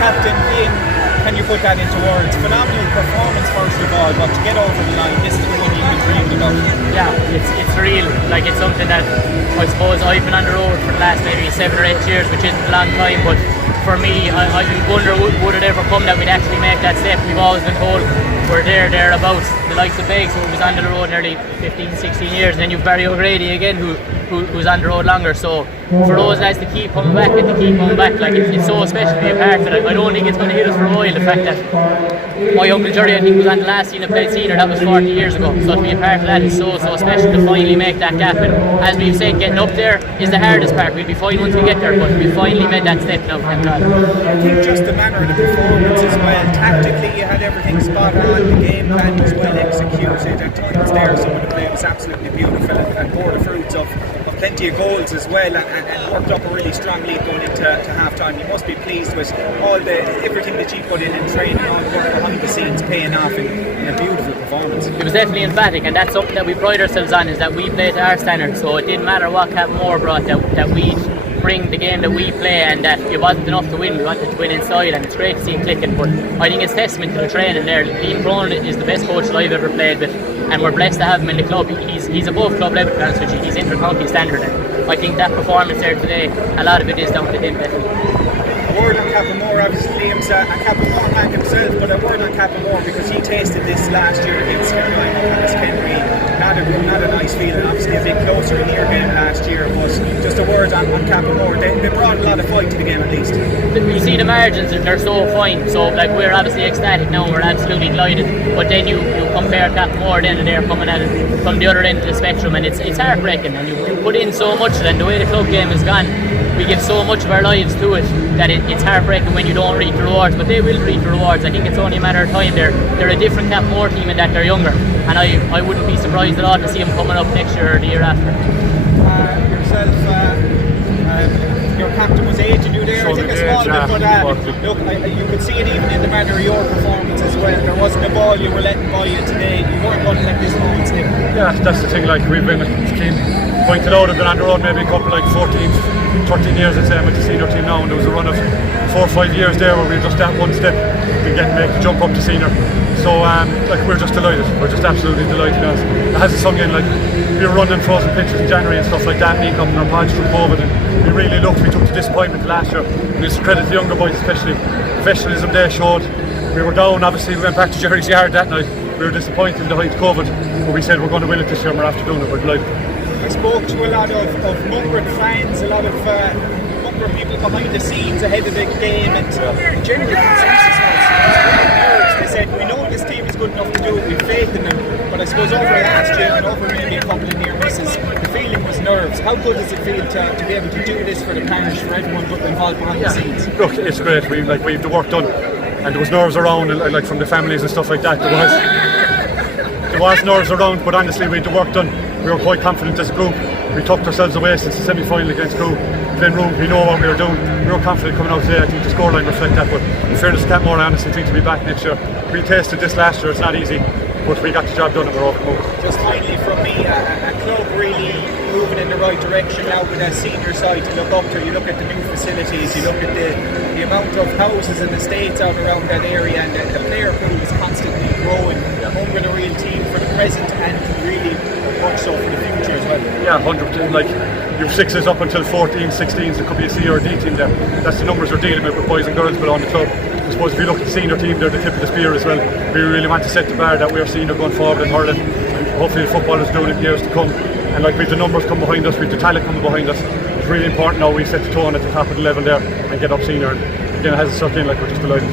Captain Cian, can you put that into words? Phenomenal performance first of all, but to get over the line, this is the one you've been dreaming about. Yeah, it's real. Like, it's something that I suppose I've been on the road for the last maybe 7 or 8 years, which isn't a long time, but for me, I wonder would it ever come that we'd actually make that step. We've always been told we're thereabouts. The likes of Begley, who was on the road nearly 15, 16 years, and then you've Barry O'Grady again, who's on the road longer. So for those lads to keep coming back and to keep coming back, like, it's so special to be a part of it. I don't think it's going to hit us for a while. The fact that my uncle Jerry, I think, was on the last team that played senior, that was 40 years ago. So to be a part of that is so special to finally make that gap. And as we've said, getting up there is the hardest part. We'll be fine once we get there, but we finally made that step now. Thank God. I think just the manner of the performance as well. Tactically, you had everything spot on. The game plan was well executed. At times there, some of the play was absolutely beautiful and bore the fruits of plenty of goals as well, and worked up a really strong lead going into half time. You must be pleased with everything that you put in training, all the work behind the scenes paying off in a beautiful performance. It was definitely emphatic, and that's something that we pride ourselves on, is that we play to our standards. So it didn't matter what Captain Moore brought, that we bring the game that we play, and that it wasn't enough to win. We wanted to win inside, and it's great to see him clicking. But I think it's testament to the training there. Liam Cronin is the best coach that I've ever played with, and we're blessed to have him in the club. He's above club level, to be honest with you. He's inter-county standard, and I think that performance there today, a lot of it is down to him, definitely. A word on Captain Moore, obviously Liam's a Captain Moore man himself, but a word on Captain Moore because he tasted this last year against Kenry. Not a nice feeling, obviously a bit closer in your game last year, but just a word on Captain Moore. They brought a lot of fight to the game at least. You see the margins, they're so fine, so like we're obviously ecstatic now, we're absolutely delighted, but then you compare Captain Moore then, and they're coming at it from the other end of the spectrum, and it's heartbreaking, and you put in so much, and the way the club game has gone, we give so much of our lives to it that it's heartbreaking when you don't reap the rewards, but they will reap the rewards. I think it's only a matter of time. They're a different Captain Moore team in that they're younger, and I wouldn't be surprised at all to see them coming up next year or the year after. Yourself, your captain was aging you there, I think a small bit, but look, you could see it even in the manner of your performance as well. There wasn't a ball you were letting by you today. You weren't going to let this moment slip. Yeah, that's the thing, like we've been, as Cian pointed out, I've been on the road maybe a couple, like 14, 13 years I'd say with the senior team now, and there was a run of 4 or 5 years there where we were just that one step to make the jump up to senior. So like we're just delighted, we're just absolutely delighted. It hasn't sunk in, like we were running frozen pitches in January and stuff like that, meeting up in our pods through COVID, and we really looked, we took the disappointment last year, and it's credit to the younger boys especially. Professionalism they showed. We were down, obviously we went back to Jerry's yard that night, we were disappointed in the height of COVID, but we said we're going to win it this year and we're after doing it, we're delighted. I spoke to a lot of Mungret fans, a lot of Mungret people behind the scenes ahead of the game, and the general consensus was they said, we know this team is good enough to do it, we've faith in them, but I suppose over last year and over maybe a couple of near misses, the feeling was nerves. How good does it feel to be able to do this for the parish, for everyone involved behind the scenes? Look, it's great, we've the work done, and there was nerves around, like from the families and stuff like that. There was nerves around, but honestly we had the work done. We were quite confident as a group. We tucked ourselves away since the semi-final against Crewe. Glenroe, we know what we were doing. We were confident coming out today. I think the scoreline reflects that, but in fairness to Captain Moore, I honestly think to be back next year. We tasted this last year, it's not easy, but we got the job done and we're overcome. Just finally from me, a club really moving in the right direction now with a senior side to look up to. You look at the new facilities, you look at the amount of houses and estates out around that area, and the player pool is constantly growing. Mungret a real team for the present and really much so for the future as well. Yeah, 100%. Like you've sixes up until 14, 16s, there could be a C or a D team there. That's the numbers we're dealing with boys and girls below the club. I suppose if you look at the senior team, they're the tip of the spear as well. We really want to set the bar that we're senior going forward in hurling, and hopefully the football is doing it in years to come. And like we've the numbers come behind us, we've the talent coming behind us. It's really important now we set the tone at the top of the level there and get up senior. And again, it hasn't sunk in, like we're just delighted.